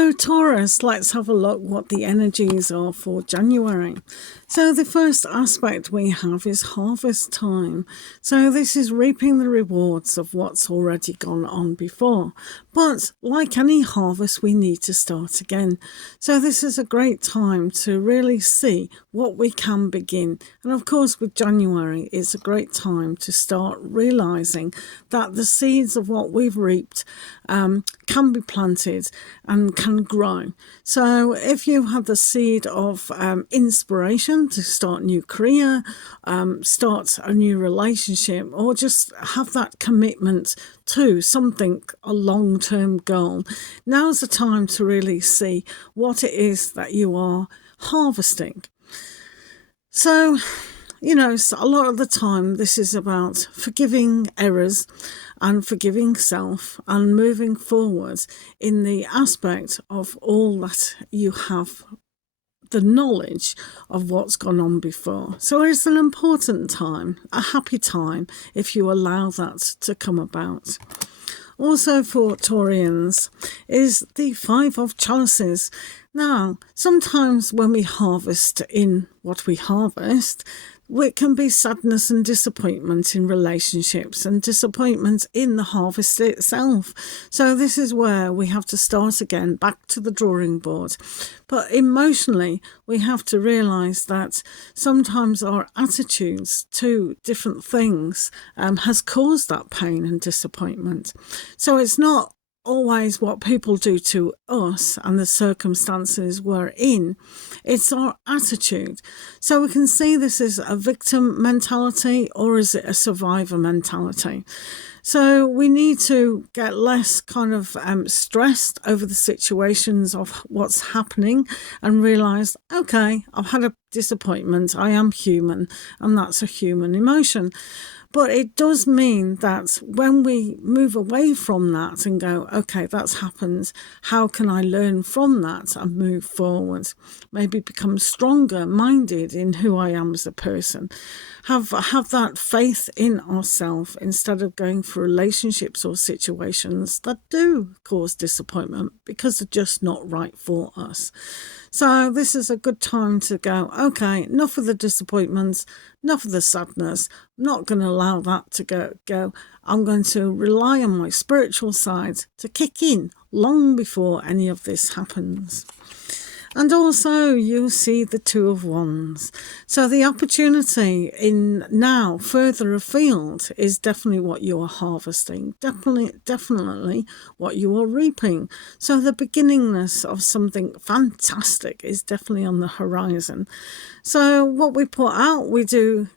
So Taurus, let's have a look what the energies are for January. So the first aspect we have is harvest time. So this is reaping the rewards of what's already gone on before. But like any harvest, we need to start again. So this is a great time to really see what we can begin. And of course, with January, it's a great time to start realizing that the seeds of what we've reaped can be planted and can grow. So if you have the seed of inspiration to start a new career, start a new relationship, or just have that commitment to something, a long-term goal, now's the time to really see what it is that you are harvesting. So, a lot of the time this is about forgiving errors and forgiving self and moving forward in the aspect of all that you have the knowledge of what's gone on before. So it's an important time, a happy time, if you allow that to come about. Also for Taurians is the Five of Chalices. Now, sometimes when we harvest in what we harvest, it can be sadness and disappointment in relationships and disappointment in the harvest itself. So this is where we have to start again, back to the drawing board. But emotionally, we have to realise that sometimes our attitudes to different things has caused that pain and disappointment. So it's not always what people do to us and the circumstances we're in, it's our attitude. So we can see this as a victim mentality, or is it a survivor mentality? So we need to get less kind of stressed over the situations of what's happening and realise, okay, I've had a disappointment, I am human, and that's a human emotion. But it does mean that when we move away from that and go, okay, that's happened, how can I learn from that and move forward? Maybe become stronger minded in who I am as a person. Have that faith in ourselves instead of going for relationships or situations that do cause disappointment because they're just not right for us. So this is a good time to go, okay, enough of the disappointments, enough of the sadness. I'm not going to allow that to go. I'm going to rely on my spiritual side to kick in long before any of this happens. And also you'll see the Two of Wands. So the opportunity in now further afield is definitely what you are harvesting, definitely what you are reaping. So the beginningness of something fantastic is definitely on the horizon. So what we put out, we do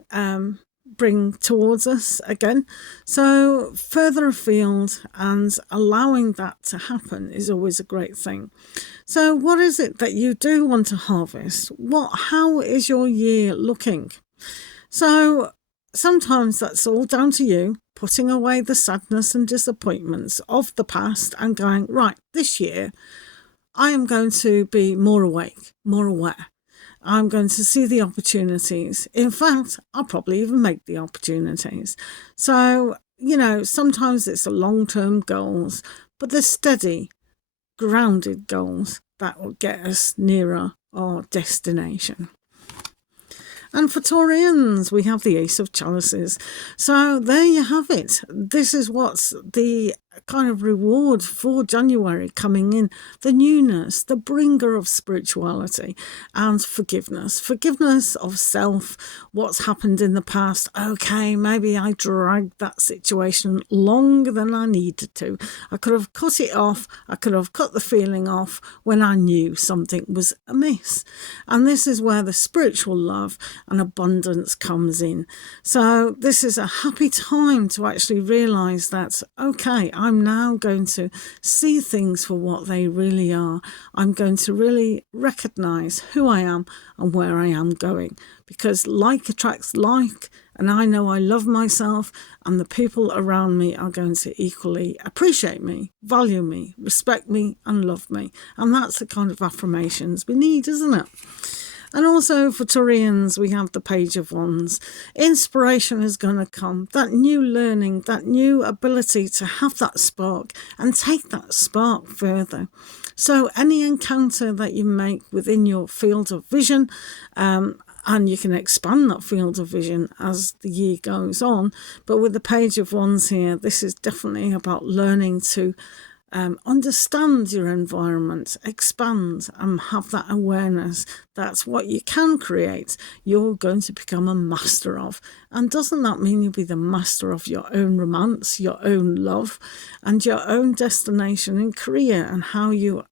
bring towards us again. So further afield and allowing that to happen is always a great thing. So what is it that you do want to harvest? How is your year looking? So sometimes that's all down to you, putting away the sadness and disappointments of the past and going, right, this year I am going to be more awake, more aware. I'm going to see the opportunities. In fact, I'll probably even make the opportunities. So, sometimes it's the long-term goals, but the steady, grounded goals that will get us nearer our destination. And for Taurians, we have the Ace of Chalices. So there you have it. This is what's the kind of reward for January coming in. The newness, the bringer of spirituality and forgiveness. Forgiveness of self, what's happened in the past. Okay, maybe I dragged that situation longer than I needed to. I could have cut it off. I could have cut the feeling off when I knew something was amiss. And this is where the spiritual love and abundance comes in. So this is a happy time to actually realise that, okay, I'm now going to see things for what they really are. I'm going to really recognise who I am and where I am going, because like attracts like, and I know I love myself, and the people around me are going to equally appreciate me, value me, respect me and love me. And that's the kind of affirmations we need, isn't it? And also for Taurians, we have the Page of Wands. Inspiration is going to come, that new learning, that new ability to have that spark and take that spark further. So any encounter that you make within your field of vision, and you can expand that field of vision as the year goes on. But with the Page of Wands here, this is definitely about learning to understand your environment, expand, and have that awareness. That's what you can create. You're going to become a master of. And doesn't that mean you'll be the master of your own romance, your own love, and your own destination in career, and how you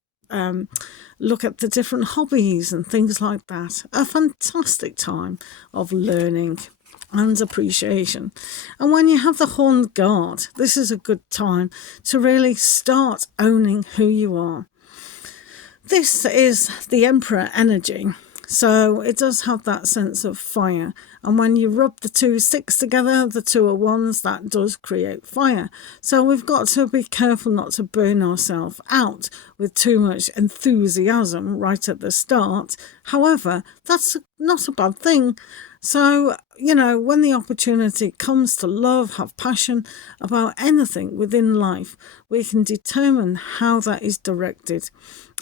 look at the different hobbies and things like that. A fantastic time of learning and appreciation. And when you have the Horned Guard, this is a good time to really start owning who you are. This is the Emperor energy. So it does have that sense of fire. And when you rub the two sticks together, the Two of Wands, that does create fire. So we've got to be careful not to burn ourselves out with too much enthusiasm right at the start. However, that's not a bad thing. So, when the opportunity comes to love, have passion about anything within life, we can determine how that is directed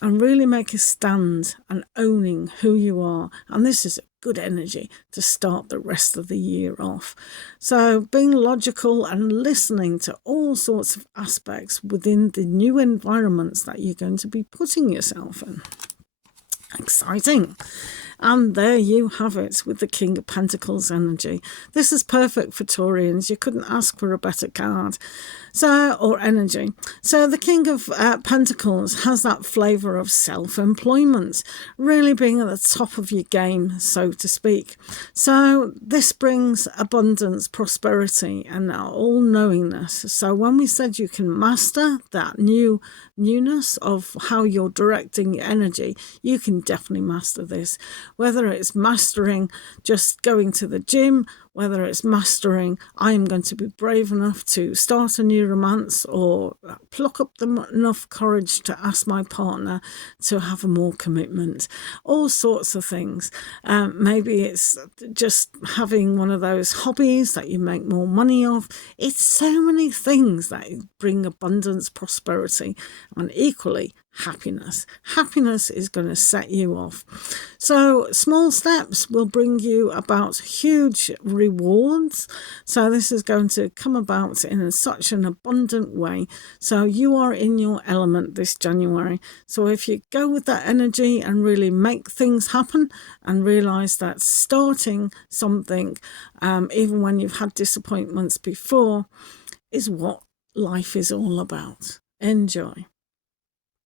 and really make a stand and owning who you are. And this is a good energy to start the rest of the year off. So being logical and listening to all sorts of aspects within the new environments that you're going to be putting yourself in. Exciting. And there you have it with the King of Pentacles energy. This is perfect for Taurians. You couldn't ask for a better card. Or energy. So the King of Pentacles has that flavour of self-employment, really being at the top of your game, so to speak. So this brings abundance, prosperity, and all-knowingness. So when we said you can master that newness of how you're directing your energy, you can definitely master this. Whether it's mastering just going to the gym, whether it's mastering, I am going to be brave enough to start a new romance, or pluck up enough courage to ask my partner to have more commitment, all sorts of things. Maybe it's just having one of those hobbies that you make more money of. It's so many things that bring abundance, prosperity, and equally happiness. Happiness is going to set you off. So small steps will bring you about huge rewards. So this is going to come about in such an abundant way. So you are in your element this January. So if you go with that energy and really make things happen and realize that starting something, even when you've had disappointments before, is what life is all about. Enjoy.